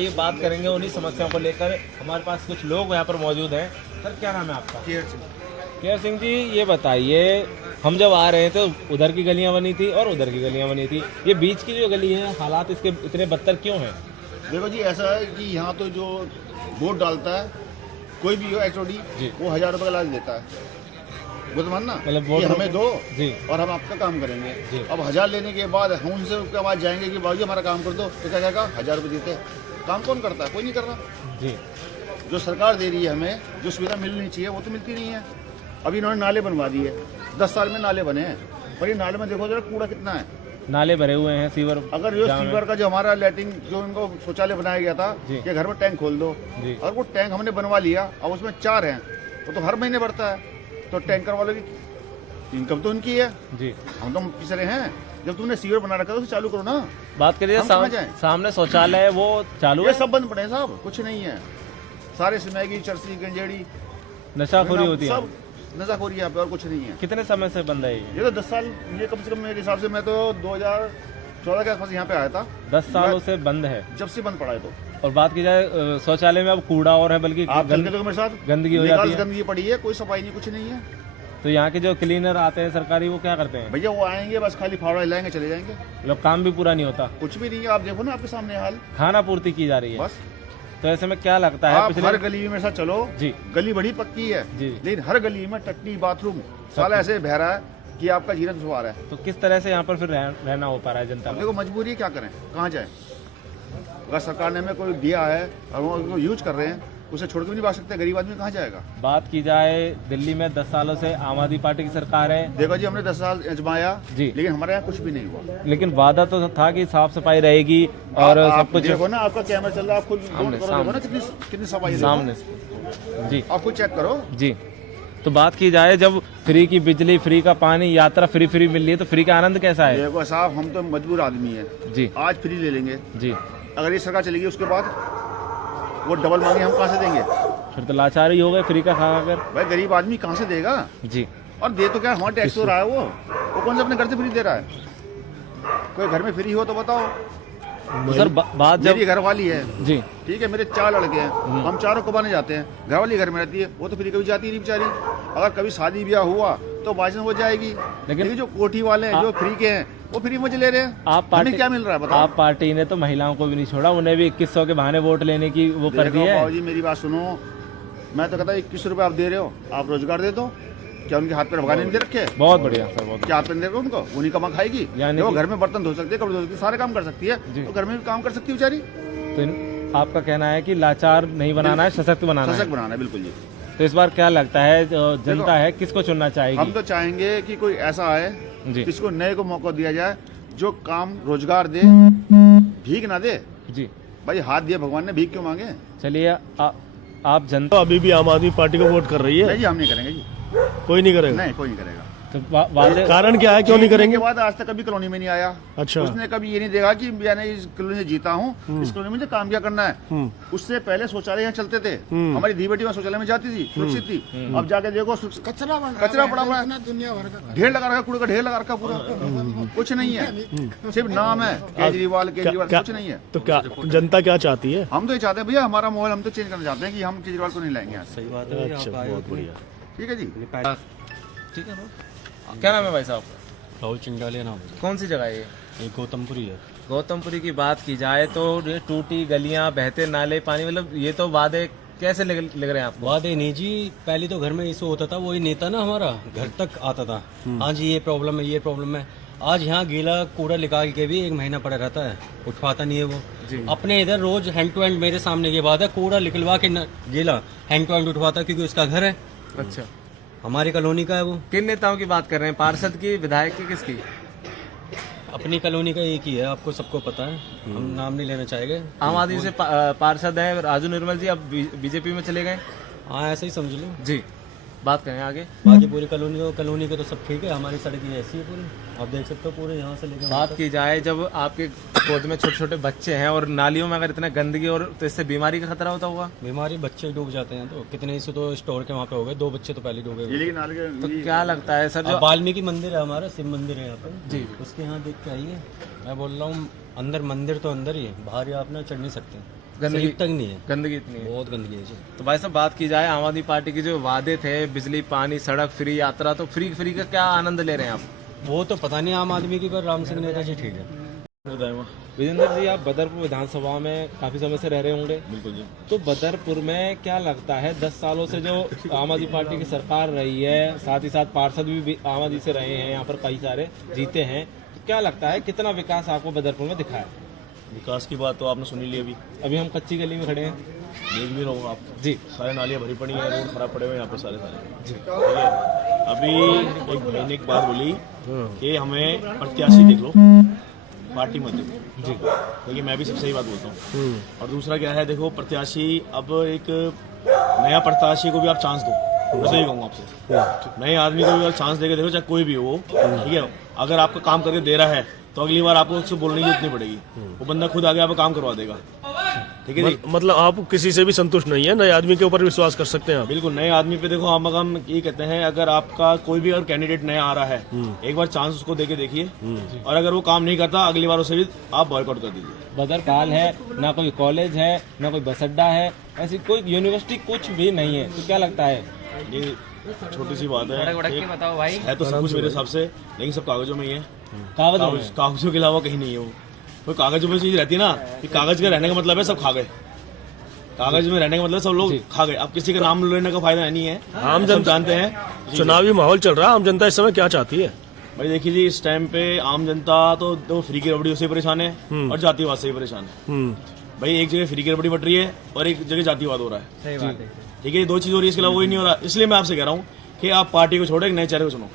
आइए बात करेंगे उन्हीं समस्याओं को लेकर। हमारे पास कुछ लोग यहाँ पर मौजूद हैं। सर क्या नाम है आपका? केयर सिंह जी, ये बताइए, हम जब आ रहे हैं तो उधर की गलियां बनी थी और उधर की गलियां बनी थी, ये बीच की जो गली है हालात इसके इतने बदतर क्यों हैं? देखो जी, ऐसा है कि यहाँ तो जो वोट डालता है कोई भी हो HOD, वो 1000 रुपये का इलाज देता है। वो तो मानना मतलब कि हमें दो जी और हम आपका काम करेंगे। अब 1000 लेने के बाद हम उनसे उसके बाद जाएंगे कि बाबू हमारा काम कर दो, तो क्या कहेगा 1000 रुपये देते। काम कौन करता है? कोई नहीं कर रहा जी। जो सरकार दे रही है हमें, जो सुविधा मिलनी चाहिए वो तो मिलती नहीं है। अभी इन्होंने नाले बनवा दिए, 10 साल में नाले बने हैं, पर ये नाले में देखो जरा कूड़ा कितना है। नाले भरे हुए हैं, सीवर। अगर जो सीवर का जो हमारा लैट्रिन जो इनको शौचालय बनाया गया था कि घर में टैंक खोल दो, अगर वो टैंक हमने बनवा लिया, अब उसमें 4 हैं तो हर महीने बढ़ता है, तो टैंकर वालों की इनकम तो उनकी है जी। हम तो पिछड़े हैं। जब तुमने सीवर बना रखा तो चालू करो ना। बात करिए सामने शौचालय है वो चालू है, सब बंद पड़े हैं साहब, कुछ नहीं है। सारे स्मैगी, चरसी, गंजेड़ी, नशाखोरी होती है, सब नशाखोरी यहाँ पे, और कुछ नहीं है। कितने समय से बंद है ये तो 10 साल, ये कम से कम मेरे हिसाब से मैं तो 2014 के आसपास यहाँ पे आया था। 10 सालों से बंद है, जब से बंद पड़ा है। तो और बात की जाए शौचालय में अब कूड़ा और है, बल्कि आप मेरे साथ गंदगी हो जाती है, गंदगी पड़ी है, कोई सफाई नहीं, कुछ नहीं है। तो यहाँ के जो क्लीनर आते हैं सरकारी, वो क्या करते हैं? भैया वो आएंगे बस खाली फावड़ा हिलाएंगे, चले जाएंगे। मतलब काम भी पूरा नहीं होता, कुछ भी नहीं है। आप देखो ना, आपके सामने हाल, खाना पूर्ति की जा रही है बस। तो ऐसे में क्या लगता है, आप हर गली में मेरे साथ चलो जी, गली बड़ी पक्की है जी, लेकिन हर गली में टट्टी, बाथरूम साला ऐसे बह रहा है कि आपका जीवन दुश्वार है। तो किस तरह से यहाँ पर फिर रहना हो पा रहा है जनता को? देखो मजबूरी है, क्या करें, कहाँ जाए। अगर सरकार ने हमें कोई दिया है और वो उसको यूज कर रहे हैं, उसे छोड़ के भी नहीं भाग सकते। गरीब आदमी कहाँ जाएगा? बात की जाए दिल्ली में 10 सालों से आम आदमी पार्टी की सरकार है। देखो जी, हमने 10 साल आजमाया जी, लेकिन हमारे यहाँ कुछ भी नहीं हुआ। लेकिन वादा तो था कि साफ सफाई रहेगी और सब कुछ। देखो ना, आपका कैमरा चल रहा है, आप खुद देखो ना कितनी सफाई सामने जी, आप खुद चेक करो जी। तो बात की जाए, जब फ्री की बिजली, फ्री का पानी, यात्रा फ्री मिल रही है, तो फ्री का आनंद कैसा है? देखो साहब, हम तो मजबूर आदमी है जी, आज फ्री ले लेंगे जी, अगर ये सरकार चलेगी उसके बाद वो डबल मांगे, हम कहाँ से देंगे? फिर तो लाचारी हो गए फ्री का खा कर। भाई गरीब आदमी कहाँ से देगा जी। और दे तो क्या, हमारा टैक्स हो रहा है, वो कौन से अपने घर से फ्री दे रहा है? कोई घर में फ्री हो तो बताओ। तो सर बात जब मेरी घर वाली है जी, ठीक है, मेरे 4 लड़के हैं, हम चारों कमाने जाते हैं, घर वाली घर में रहती है, वो तो फ्री कभी जाती नहीं बेचारी। अगर कभी शादी ब्याह हुआ तो बाइचांस हो जाएगी, लेकिन जो कोठी वाले हैं जो फ्री के हैं वो फ्री मुझे ले रहे हैं। आप पार्टी क्या मिल रहा है बताओ? आप पार्टी ने तो महिलाओं को भी नहीं छोड़ा, उन्हें भी 2100 के बहाने वोट लेने की वो कर दी है। जी मेरी बात सुनो, मैं तो कहता 21 रुपए आप दे रहे हो, आप रोजगार दे दो। क्या उनके हाथ पे भगाने नहीं दे रखे? बहुत बढ़िया सर, बहुत क्या हाथ पे दे रखे उनको? वो नहीं कमा खाएगी, वो घर में बर्तन धो सकती है, कपड़े धो सकती है, सारे काम कर सकती है, तो घर में भी काम कर सकती है बेचारी। तो आपका कहना है कि लाचार नहीं बनाना है, सशक्त बनाना है। बिल्कुल जी। तो इस बार क्या लगता है, जनता है किसको चुनना चाहेगी? हम तो चाहेंगे कि कोई ऐसा आए जिसको नए को मौका दिया जाए, जो काम रोजगार दे, भीख ना दे जी। भाई हाथ दिया भगवान ने, भीख क्यों मांगे? चलिए आप जनता अभी भी आम आदमी पार्टी को वोट कर रही है? नहीं जी, हम नहीं करेंगे जी। कोई नहीं करेगा? नहीं, कोई नहीं करेगा। तो कारण क्या है, क्यों नहीं करेंगे? के बाद आज तक कभी कॉलोनी में नहीं आया। अच्छा। उसने कभी ये नहीं देखा कि मैंने इस कॉलोनी से जीता हूँ, इस कॉलोनी में मुझे काम क्या करना है। उससे पहले शौचालय यहाँ चलते थे, हमारी धी बेटी वहाँ शौचालय में जाती थी, सुरक्षित थी। अब जाके देखो कचरा पड़ा हुआ है, दुनिया भर का ढेर लगा रखा, कूड़े का ढेर लगा रखा पूरा, कुछ नहीं है, सिर्फ नाम है केजरीवाल, कुछ नहीं है। तो क्या जनता क्या चाहती है? हम तो ये चाहते हैं भैया, हमारा माहौल हम तो चेंज करना चाहते हैं कि हम केजरीवाल को नहीं लाएंगे। सही बात है। अच्छा, बहुत बढ़िया, ठीक है जी। ठीक है। क्या नाम है भाई साहब? राहुल चिंडालिया नाम है। कौन सी जगह है ये गौतमपुरी है। गौतमपुरी की बात की जाए तो ये टूटी गलियां, बहते नाले, पानी, मतलब ये तो वादे कैसे लग रहे हैं आपको? वादे नहीं जी, पहले तो घर में इशू होता था, वही नेता ना हमारा घर तक आता था, हाँ जी ये प्रॉब्लम है, ये प्रॉब्लम है। आज यहाँ गीला कूड़ा निकाल के भी 1 महीना पड़ा रहता है, उठवाता नहीं है वो। अपने इधर रोज हैंड टू हैंड मेरे सामने की बात है, कूड़ा निकलवा के गीला हैंड टू हैंड उठवाता, क्योंकि उसका घर है। अच्छा, हमारी कॉलोनी का है वो। किन नेताओं की बात कर रहे हैं, पार्षद की, विधायक की, किसकी? अपनी कॉलोनी का एक ही है, आपको सबको पता है, हम नाम नहीं लेना चाहेंगे। आम आदमी से पार्षद है राजू निर्मल जी, अब बीजेपी में चले गए। हाँ ऐसे ही समझ लो जी। बात करें आगे। बाकी पूरी कॉलोनी के तो सब ठीक है, हमारी सड़क ऐसी है पूरी, आप देख सकते हो पूरे यहाँ से लेकर। बात की जाए, जब आपके गोद में छोटे छोटे बच्चे हैं और नालियों में अगर इतना गंदगी, और तो इससे बीमारी का खतरा होता होगा। बीमारी, बच्चे डूब जाते हैं, तो कितने से तो स्टोर के वहाँ पे हो गए, 2 बच्चे तो पहले डूबे हुए। तो क्या लगता है सर, जो वाल्मीकि मंदिर है हमारा, शिव मंदिर है यहाँ पे जी, उसके यहाँ देख के आइए। मैं बोल रहा हूँ, अंदर मंदिर तो अंदर ही है, बाहर आप ना चढ़ नहीं सकते। गंदगी तक नहीं है, गंदगी इतनी है। बहुत गंदगी है जी। तो भाई साहब बात की जाए आम आदमी पार्टी के जो वादे थे, बिजली, पानी, सड़क फ्री, यात्रा, तो फ्री फ्री का क्या आनंद ले रहे हैं आप? वो तो पता नहीं आम आदमी की, पर राम सिंह नेता जी ठीक है। विजेंद्र जी, आप बदरपुर विधानसभा में काफी समय से रह रहे होंगे। बिल्कुल जी। तो बदरपुर में क्या लगता है 10 सालों से जो आम आदमी पार्टी की सरकार रही है, साथ ही साथ पार्षद भी आम आदमी से रहे हैं, यहाँ पर कई सारे जीते हैं, तो क्या लगता है कितना विकास आपको बदरपुर में दिखा है? विकास की बात तो आपने सुनी ली अभी हम कच्ची गली में खड़े हैं देख भी रहो आप जी। सारे नालियाँ भरी पड़ी हैं, रोड खराब पड़े हुए हैं यहाँ पे सारे जी। ठीक है। अभी एक भाई ने एक बात बोली कि हमें प्रत्याशी देख लो, पार्टी मत देखो जी। देखिए मैं भी सबसे ही बात बोलता हूँ। और दूसरा क्या है, देखो प्रत्याशी, अब एक नया प्रत्याशी को भी आप चांस दो, मैं तो ये कहूँगा आपसे, नए आदमी को भी आप चांस देके देखो, चाहे कोई भी हो, ठीक है। अगर आपका काम करके दे रहा है तो अगली बार आपको उससे बोलने की जरूरत नहीं पड़ेगी, वो बंदा खुद आगे आपका काम करवा देगा, ठीक है जी। मतलब आप किसी से भी संतुष्ट नहीं है, नए आदमी के ऊपर विश्वास कर सकते हैं आप? बिल्कुल, नए आदमी पे देखो हम ये कहते हैं, अगर आपका कोई भी अगर कैंडिडेट नया आ रहा है, एक बार चांस उसको देके देखिए, और अगर वो काम नहीं करता अगली बार उसे भी आप बॉयकॉट कर दीजिए। बदरपाल है ना, कोई कॉलेज है ना, कोई बस अड्डा है, ऐसी कोई यूनिवर्सिटी कुछ भी नहीं है, तो क्या लगता है? ये छोटी सी बात है तो सब कुछ मेरे हिसाब से, लेकिन सब कागजों में ही है। कागजों के अलावा कहीं नहीं है वो। कोई कागजों में चीज रहती है ना, कि कागज का रहने का मतलब है सब खा गए, कागज में रहने का मतलब सब लोग खा गए। अब किसी का नाम लेने का फायदा नहीं है, आम जनता जानते हैं। चुनावी माहौल चल रहा है, आम जनता इस समय क्या चाहती है? भाई देखिए जी, इस टाइम पे आम जनता तो फ्री की रबड़ी से परेशान है और जातिवाद से भी परेशान है। भाई एक जगह फ्री की रबड़ी बट रही है और एक जगह जातिवाद हो रहा है, सही बात है, ठीक है। 2 चीज हो रही है, इसके अलावा वही नहीं हो रहा। इसलिए मैं आपसे कह रहा हूँ कि आप पार्टी को छोड़ो, एक नए चेहरे को चुनो।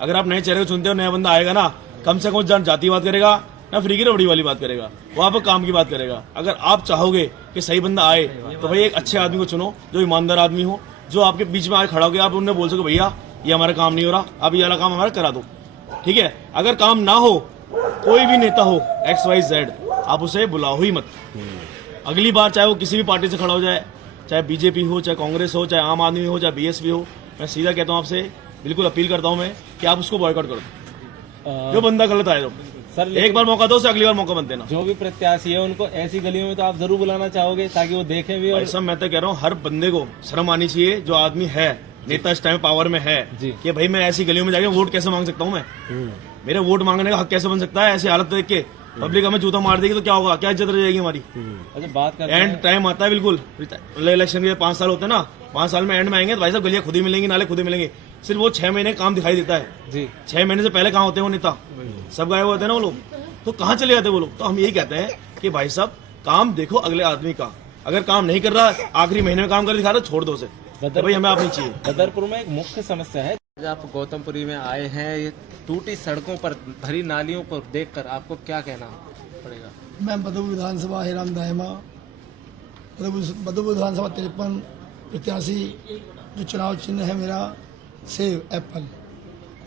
अगर आप नए चेहरे को चुनते हो, नया बंदा आएगा ना, कम से कम जातिवाद करेगा ना, फ्री की रबड़ी वाली बात करेगा, वो आपको काम की बात करेगा। अगर आप चाहोगे कि सही बंदा आए तो भाई एक अच्छे आदमी को चुनो, जो ईमानदार आदमी हो, जो आपके बीच में आके खड़ा हो गया, आप उन्हें बोल सको भैया ये हमारा काम नहीं हो रहा, आप ये वाला काम हमारा करा दो, ठीक है। अगर काम ना हो, कोई भी नेता हो XYZ, आप उसे बुलाओ ही मत। अगली बार चाहे वो किसी भी पार्टी से खड़ा हो जाए, चाहे बीजेपी हो, चाहे कांग्रेस हो, चाहे आम आदमी हो, चाहे BSP हो, मैं सीधा कहता हूँ आपसे, बिल्कुल अपील करता हूँ मैं कि आप उसको बॉयकॉट कर दो। जो बंदा गलत आए, सर एक बार मौका दो, उसे अगली बार मौका मत देना। जो भी प्रत्याशी है उनको ऐसी गलियों में तो आप जरूर बुलाना चाहोगे ताकि वो देखें भी। और सब मैं तो कह रहा हूँ, हर बंदे को शर्म आनी चाहिए, जो आदमी है नेता इस टाइम पावर में है, कि भाई मैं ऐसी गलियों में जाके वोट कैसे मांग सकता हूँ, मैं मेरे वोट मांगने का हक कैसे बन सकता है? ऐसी हालत देख के पब्लिक हमें जूता मार देगी तो क्या होगा, क्या इज्जत रह जाएगी हमारी? अच्छा, बात करते एंड टाइम आता है, बिल्कुल इलेक्शन के 5 साल होते हैं ना, 5 साल में एंड में आएंगे तो भाई साहब गलियां खुद ही मिलेंगी, नाले खुद ही मिलेंगे। सिर्फ वो 6 महीने काम दिखाई देता है जी। 6 महीने से पहले कहाँ होते हैं वो नेता? सब गायब होते हैं ना वो लोग, तो कहाँ चले जाते हैं वो लोग? तो हम यही कहते हैं कि भाई साहब काम देखो अगले आदमी का, अगर काम नहीं कर रहा, आखिरी महीने में काम कर दिखा रहा, छोड़ दो उसे, तो भाई हमें आप नहीं चाहिए। बदरपुर में एक मुख्य समस्या है, आप गौतमपुरी में आए हैं, ये टूटी सड़कों पर भरी नालियों को देखकर आपको क्या कहना पड़ेगा? मैं बदरपुर विधानसभा हेराम दायमा, बदरपुर विधानसभा 53 प्रत्याशी, जो चुनाव चिन्ह है मेरा सेब एप्पल,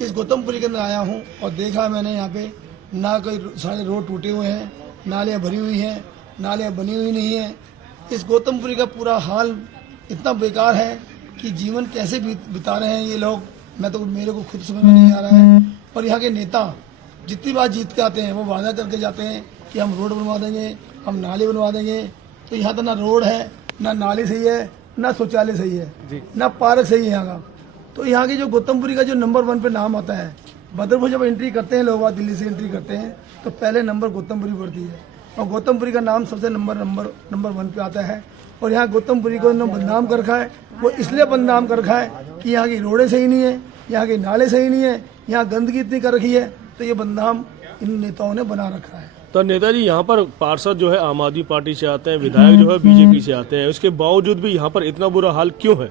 इस गौतमपुरी के अंदर आया हूँ और देखा मैंने यहाँ पे ना कोई सारे रोड टूटे हुए हैं, नालियाँ भरी हुई हैं, नालियाँ बनी हुई नहीं है। इस गौतमपुरी का पूरा हाल इतना बेकार है कि जीवन कैसे बिता रहे हैं ये लोग, मैं तो मेरे को खुद समझ में नहीं आ रहा है। और यहाँ के नेता जितनी बार जीत के आते हैं वो वादा करके जाते हैं कि हम रोड बनवा देंगे, हम नाले बनवा देंगे, तो यहाँ तो ना रोड है, ना नाली सही है, ना शौचालय सही है, ना पार्क सही है यहाँ का। तो यहाँ की जो गौतमपुरी का जो नंबर 1 पे नाम आता है, बदरपुर जब एंट्री करते हैं लोग, दिल्ली से एंट्री करते हैं तो पहले नंबर गौतमपुरी पड़ती है, और गौतमपुरी का नाम सबसे नंबर 1 पे आता है। और यहाँ गौतमपुरी को बदनाम कर रखा है, वो इसलिए बदनाम कर रखा है कि यहाँ की रोडें सही नहीं है, यहाँ के नाले सही नहीं है, यहाँ गंदगी इतनी कर रखी है, तो ये बदनाम इन नेताओं ने बना रखा है। तो नेताजी, यहाँ पर पार्षद जो है आम आदमी पार्टी से आते हैं, विधायक जो है बीजेपी से आते हैं, उसके बावजूद भी यहाँ पर इतना बुरा हाल क्यों है?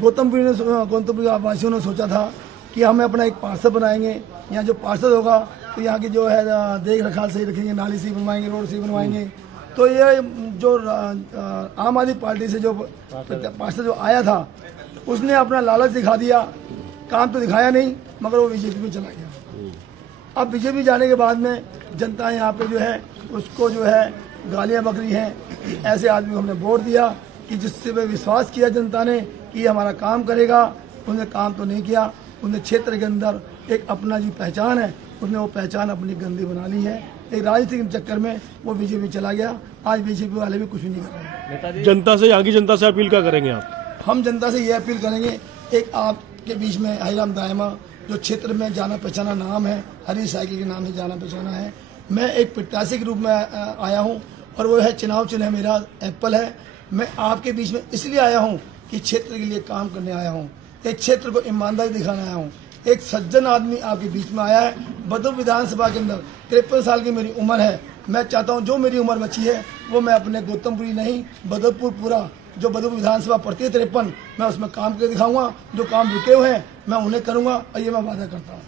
गौतमपुरी वासियों ने सोचा था कि हम अपना एक पार्षद बनाएंगे, यहाँ जो पार्षद होगा तो यहाँ की जो है देख रखाल सही रखेंगे, नाली सही बनवाएंगे, रोड सही बनवाएंगे। तो ये जो आम आदमी पार्टी से जो पार्षद जो आया था, उसने अपना लालच दिखा दिया, काम तो दिखाया नहीं, मगर वो बीजेपी में चला गया। अब बीजेपी जाने के बाद में जनता यहाँ पे जो है उसको जो है गालियाँ बक रही हैं। ऐसे आदमी को हमने वोट दिया कि जिससे वे विश्वास किया जनता ने कि ये हमारा काम करेगा, उन्होंने काम तो नहीं किया। उन्हें क्षेत्र के अंदर एक अपना जो पहचान है, उसने वो पहचान अपनी गंदी बना ली है। एक राजनीतिक चक्कर में वो बीजेपी चला गया आज बीजेपी वाले भी कुछ नहीं कर रहे हैं। नेताजी जनता से, यहाँ की जनता से अपील क्या करेंगे आप? हम जनता से ये अपील करेंगे, एक आपके बीच में हरिराम दायमा जो क्षेत्र में जाना पहचाना नाम है, हरी साइकिल के नाम से जाना पहचाना है, मैं एक प्रत्याशी के रूप में आया हूं और वो है चुनाव चिन्ह मेरा एप्पल है। मैं आपके बीच में इसलिए आया हूं कि क्षेत्र के लिए काम करने आया हूं, एक क्षेत्र को ईमानदारी दिखाने आया हूं। एक सज्जन आदमी आपके बीच में आया है। बदौर विधानसभा के अंदर 53 साल की मेरी उम्र है। मैं चाहता हूं जो मेरी उम्र बची है वो मैं अपने गौतमपुरी नहीं, बदरपुर पूरा जो बदरपुर विधानसभा पड़ती है 53, मैं उसमें काम करके दिखाऊंगा। जो काम रुके हुए हैं मैं उन्हें करूंगा और ये मैं वादा करता हूँ।